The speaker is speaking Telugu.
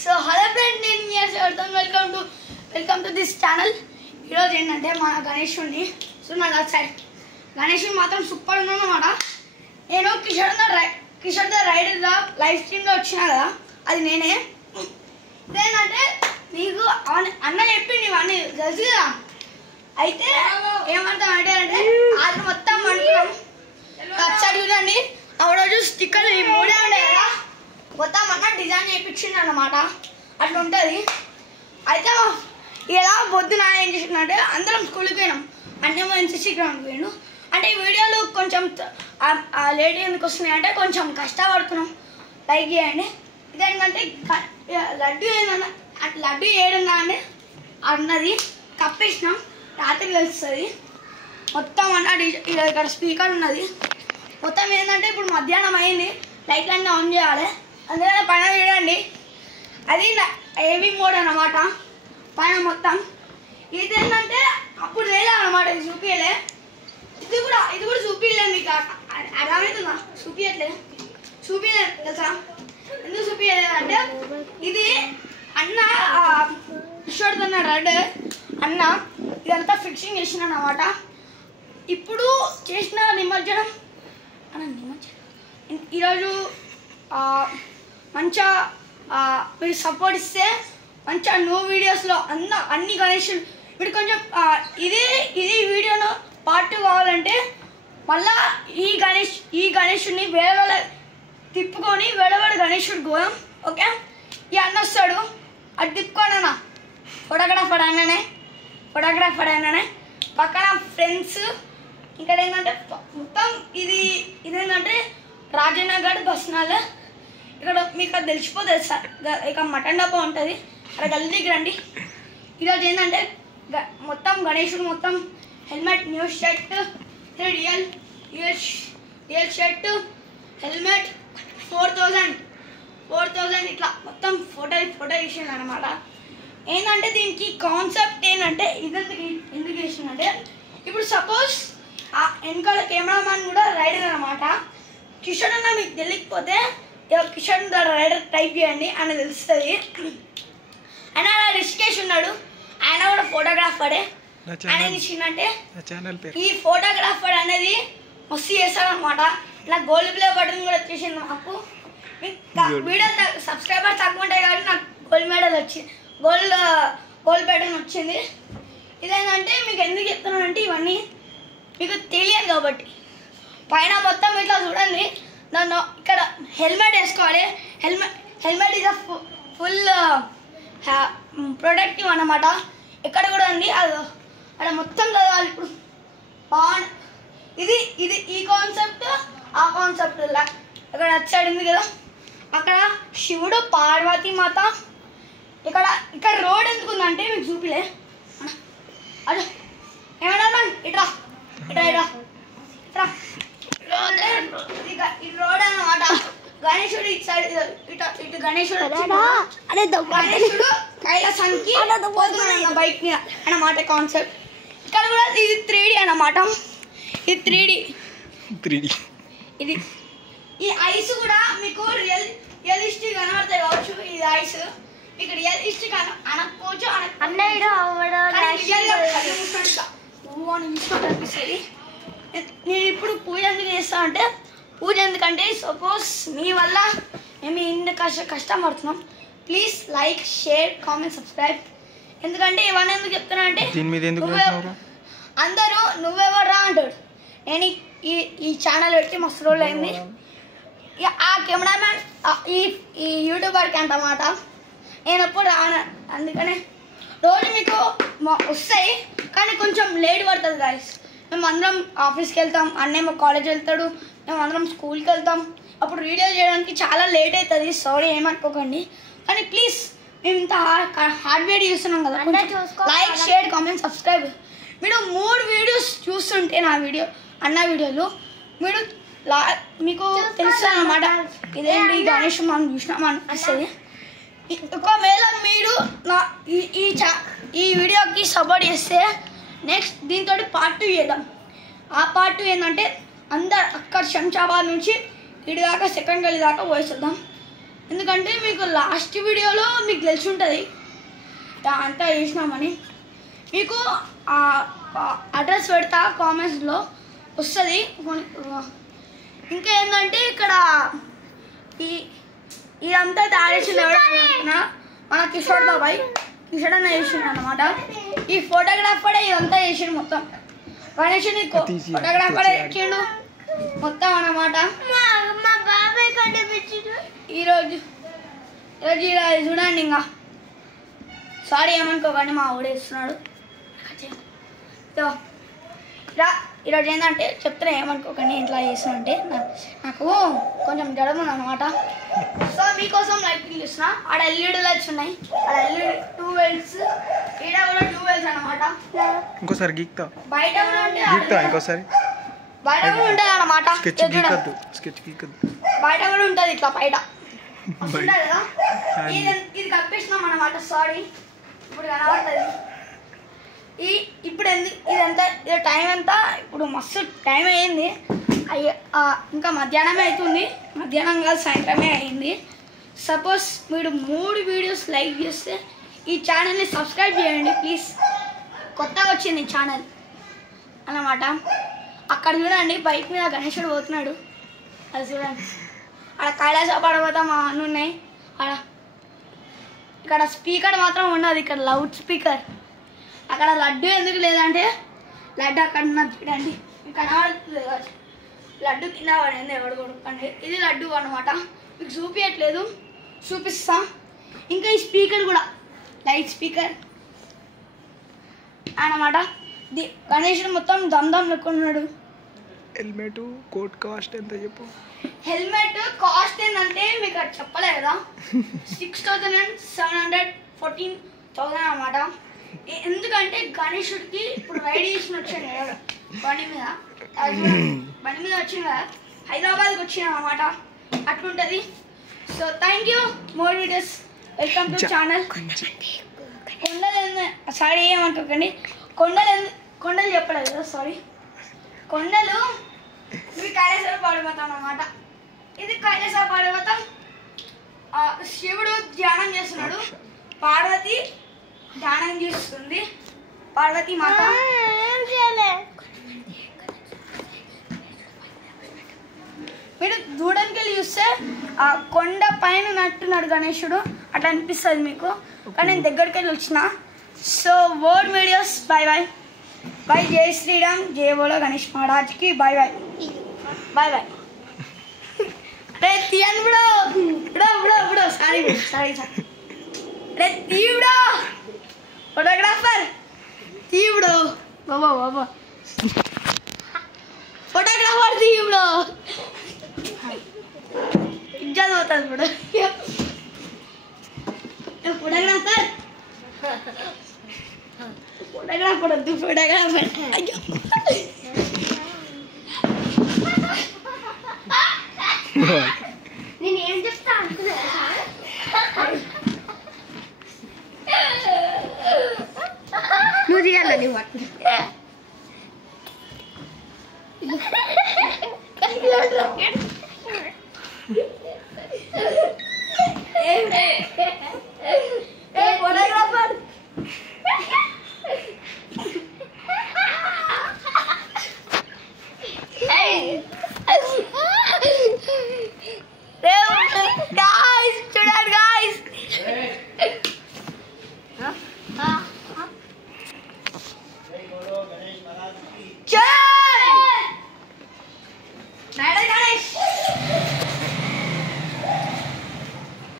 So hello friends, నేను మీ Arjun welcome to this channel. ఈరోజు ఏంటంటే మన గణేషుని నా సైడ్ గణేషుని మాత్రం సూపర్ ఉందన్నమాట. నేను కిషోర్ ద రైడర్ లైవ్ స్ట్రీమ్లో వచ్చినా కదా, అది నేనే. ఇదేంటంటే నీకు అన్న చెప్పింది ఇవన్నీ తెలుసు కదా. అయితే ఏమంటామంటే అంటే అది మొత్తం అనుకున్నాం సైడ్ చూడండి. ఆ రోజు స్టిక్కర్లు ఈ మూడే ఉండే కదా, మొత్తం అన్న డిజైన్ చేయించింది అన్నమాట. అట్లా ఉంటుంది. అయితే ఇలా పొద్దున ఏం చేసిందంటే అందరం స్కూల్కి పోయినాం. అన్నేమో ఎన్సీసీ గ్రౌండ్కి పోయినాం. అంటే ఈ వీడియోలు కొంచెం లేట్ ఎందుకు వస్తున్నాయి అంటే కొంచెం కష్టపడుతున్నాం. లైక్ చేయండి. ఇదేంటంటే లడ్డు ఏందన్నా లడ్డు ఏడుందా అని అన్నది కప్పేసినాం, రాత్రి తెలుస్తుంది మొత్తం అన్న. ఇక్కడ స్పీకర్ ఉన్నది మొత్తం. ఏంటంటే ఇప్పుడు మధ్యాహ్నం అయింది, లైట్లన్నీ ఆన్ చేయాలి. అందుకని పైన చూడండి, అది ఏవి మోడ్ అన్నమాట. పైన మొత్తం ఇది ఏంటంటే అప్పుడు లేదన్నమాట, ఇది చూపించలే. ఇది కూడా చూపించలేదు మీకు, అర్థమవుతుందా? చూపించలేదు తెలుసా? ఎందుకు చూపించలేదంటే ఇది అన్న కిషోర్ ద రైడర్ అన్న ఇదంతా ఫిక్సింగ్ చేసిన అన్నమాట. ఇప్పుడు చేసిన నిమజ్జనం ఈరోజు మంచిగా మీరు సపోర్ట్ ఇస్తే మంచిగా న్యూ వీడియోస్లో అన్ని గణేషులు ఇప్పుడు కొంచెం ఇది వీడియోను పార్ట్ కావాలంటే మళ్ళా ఈ గణేషుడిని వేరే తిప్పుకొని వేరే గణేషుడు గోదాం. ఓకే, ఈ అన్న వస్తాడు, అది తిప్పుకోనన్నా ఫోటోగ్రాఫర్ అయినానే పక్కన ఫ్రెండ్స్. ఇక్కడ ఏంటంటే మొత్తం ఇదేంటంటే రాజనగర్ బస్నాల్. ఇక్కడ మీకు అది తెలిసిపోతుంది సార్. ఇక మటన్ డబ్బా ఉంటుంది, అక్కడ గల్లీకి రండి. ఈరోజు ఏంటంటే మొత్తం గణేషుడు మొత్తం helmet, new shirt, real shirt, helmet 4,000 ఇట్లా మొత్తం ఫోటో వేసింది అనమాట. ఏంటంటే దీనికి కాన్సెప్ట్ ఏంటంటే ఎందుకు వేసిందంటే ఇప్పుడు సపోజ్ ఆ వెనకాల కెమెరామ్యాన్ కూడా రైడర్ అనమాట. కిషోర్ అన్న మీకు తెలియకపోతే కిషోర్ ద రైడర్ టైప్ చేయండి అని తెలుస్తుంది. ఆయన అలా రిషికేష్ ఉన్నాడు, ఆయన కూడా ఫోటోగ్రాఫరే. ఆయన ఇచ్చిందంటే ఈ ఫోటోగ్రాఫర్ అనేది మస్తు చేస్తాడు అనమాట. ఇలా గోల్డ్ ప్లే బటన్ కూడా వచ్చేసింది మాకు. వీడియో సబ్స్క్రైబర్ తక్కువ ఉంటాయి కాబట్టి నాకు గోల్డ్ మెడల్ వచ్చింది, గోల్డ్ బటన్ వచ్చింది. ఇదేంటంటే మీకు ఎందుకు చెప్తున్నానంటే ఇవన్నీ మీకు తెలియదు కాబట్టి. పైన మొత్తం ఇట్లా చూడండి, నన్ను ఇక్కడ హెల్మెట్ వేసుకోవాలి. హెల్మెట్ ఇస్ ఫుల్ ప్రొటెక్టివ్ అన్నమాట. ఎక్కడ కూడా ఉంది అది అక్కడ మొత్తం చదవాలి. ఇప్పుడు ఇది ఈ కాన్సెప్ట్ ఆ కాన్సెప్ట్ ఇక్కడ వచ్చాడింది కదా, అక్కడ శివుడు, పార్వతీ మాత. ఇక్కడ రోడ్ ఎందుకు ఉందంటే మీకు చూపిలే. అదే ఏమన్నా ఇట్రా రోడ్ అన్నమాట. గణేశుడు ఇటు సైడ్, ఇటు గణేశుడు కైలాసానికి బైక్ మీద అన్నమాట కాన్సెప్ట్. ఇక్కడ కూడా ఇది 3D అన్నమాట. ఇది 3D. ఇది ఈ ఐస్ కూడా మీకు రియలిస్టిక్ కనబడతాయి కావచ్చు. ఇది ఐస్ మీకు రియలిస్టిక్ అనకపోవచ్చు, అనిపిస్తుంది. నేను ఇప్పుడు పూజ ఎందుకు చేస్తా అంటే ఎందుకంటే సపోజ్ మీ వల్ల మేము ఇంత కష్టపడుతున్నాం. Please like, share, comment, subscribe. ఎందుకంటే ఇవన్నీ ఎందుకు చెప్తున్నా అంటే అందరూ నువ్వెవర్రా అంటాడు. నేను ఈ ఛానల్ పెట్టి మస్తు రోజులు అయింది. ఆ కెమెరామ్యాన్ ఈ యూట్యూబర్కి అంటమాట నేను ఎప్పుడు రాను. అందుకనే రోజు మీకు వస్తాయి కానీ కొంచెం లేట్ పడుతుంది గాయస్. మేము అందరం ఆఫీస్కి వెళ్తాం, అన్నేమో కాలేజ్ వెళ్తాడు, మేము అందరం స్కూల్కి వెళ్తాం. అప్పుడు వీడియో చేయడానికి చాలా లేట్ అవుతుంది. సారీ, ఏమనుకోకండి. కానీ ప్లీజ్ మేము ఇంత హార్డ్ వీడియో చూస్తున్నాం కదా, లైక్, షేర్, కామెంట్, సబ్స్క్రైబ్. మీరు 3 వీడియోస్ చూస్తుంటే నా అన్న వీడియోలు మీకు తెలుస్తుంది అన్నమాట. ఇదేంటి గణేష్ మనం చూసినాం అనిపిస్తుంది. ఒకవేళ మీరు ఈ వీడియోకి సపోర్ట్ చేస్తే నెక్స్ట్ దీంతో పార్ట్ 2 చేద్దాం. ఆ పార్ట్ 2 ఏంటంటే అందరు అక్కడ శంషాబాద్ నుంచి ఇటు దాకా సెకండ్ గల్లీ దాకా పోయిస్తాం. ఎందుకంటే మీకు లాస్ట్ వీడియోలో మీకు తెలిసి ఉంటుంది అంతా చేసినామని. మీకు అడ్రస్ పెడతా కామెంట్స్లో వస్తుంది. ఇంకా ఏంటంటే ఇక్కడ ఇదంతా తయారు చేసింది ఎవరైనా మన కిషోర్ బాబాయ్, కిషోర్ అన్న చేసిండు అనమాట. ఈ ఫోటోగ్రాఫర్ ఇదంతా చేసిండు మొత్తం. గణేషుని ఫోటోగ్రాఫర్ ఇచ్చిండు మొత్తం అన్నమాట. ఈరోజు ఇలా చూడండి. ఇంకా సారీ ఏమనుకోకండి, మా ఊడేస్తున్నాడు. ఈరోజు ఏంటంటే చెప్తున్నా ఏమనుకోకండి, ఇట్లా చేస్తున్నా అంటే నాకు కొంచెం జ్వరం ఉంది అనమాట. సో మీకోసం లైట్లు ఇస్తున్నా. ఆడ ఎల్ఈడి లైట్స్ ఉన్నాయి, ఆడ ఎల్ఈడి 2 వెల్స్, ఈడ కూడా 2 వెల్స్ అనమాట. ఇంకోసారి గీక్తా బయట కూడా ఇంకోసారి బయట కూడా ఉంటుంది అనమాట. బయట కూడా ఉంటుంది ఇట్లా బయట ఉంటుంది కదా. ఇది కప్పేసినాం అనమాట. సారీ ఇప్పుడు కనబడుతుంది. ఇప్పుడు ఇదంతా టైం ఎంత, ఇప్పుడు మస్తు టైం అయ్యింది. ఇంకా మధ్యాహ్నమే అవుతుంది. మధ్యాహ్నం కాదు, సాయంత్రమే అయింది. సపోజ్ మీరు 3 వీడియోస్ లైక్ చేస్తే ఈ ఛానల్ని సబ్స్క్రైబ్ చేయండి ప్లీజ్. కొత్తగా వచ్చింది ఛానల్ అన్నమాట. అక్కడ చూడండి బైక్ మీద గణేశుడు పోతున్నాడు, అది చూడండి. అక్కడ కైలాస పర్వతం మా అన్నీ ఉన్నాయి. ఇక్కడ స్పీకర్ మాత్రం ఉన్నది, ఇక్కడ లౌడ్ స్పీకర్. అక్కడ లడ్డు ఎందుకు లేదంటే లడ్డు అక్కడ ఉన్నది చూడండి, కనబడుతుంది. లడ్డు కింద పడింది, ఎవడు కొడుకండి. ఇది లడ్డు అనమాట. మీకు చూపించట్లేదు, చూపిస్తా. ఇంకా ఈ స్పీకర్ కూడా లైట్ స్పీకర్ అన్నమాట. గణేషుడు మొత్తం దమ్ లెక్కున్నాడు. హెల్మెట్ కోట్ కాస్ట్ ఎంత చెప్పు? హెల్మెట్ కాస్ట్ ఏంటంటే మీకు అది చెప్పలే కదా, 6,714,000 అన్నమాట. ఎందుకంటే గణేషుడికి ఇప్పుడు రైడ్ చేసిన వచ్చాడు కదా బండి మీద వచ్చింది కదా, హైదరాబాద్కి వచ్చిన అనమాట. అట్లుంటుంది. So thank you. More videos welcome to channel. కొండలు సారీ ఏమనుకోకండి, కొండలు చెప్పలేదు కదా, సారీ. కొండలు ఇవి కైలాస పర్వతం అన్నమాట. ఇది కైలాస పర్వతం. శివుడు ధ్యానం చేస్తున్నాడు, పార్వతి ధ్యానం చేస్తుంది. పార్వతి మాత మీరు దూడానికి వెళ్ళి చూస్తే ఆ కొండ పైన నట్టున్నాడు గణేశుడు, అట్లా అనిపిస్తుంది మీకు. కానీ నేను దగ్గరికి వెళ్ళి వచ్చిన. So word videos bye bye bye. జై శ్రీరామ్, జై బోలో గణేష్ మహారాజ్కి బాయ్ బాయ్ బాయ్ బాయ్. రే తీయను బ్రో, బ్రో సారీ రే తీ బ్రో, ఫోటోగ్రాఫర్ తీ బ్రో, బాబా ఫోటోగ్రాఫర్ తీ బ్రో, ఇజ్జత్ అవుతుంది బ్రో. ఫోటోగ్రాఫర్ వద్దు, ఫోటోగ్రాఫర్ అయ్యో.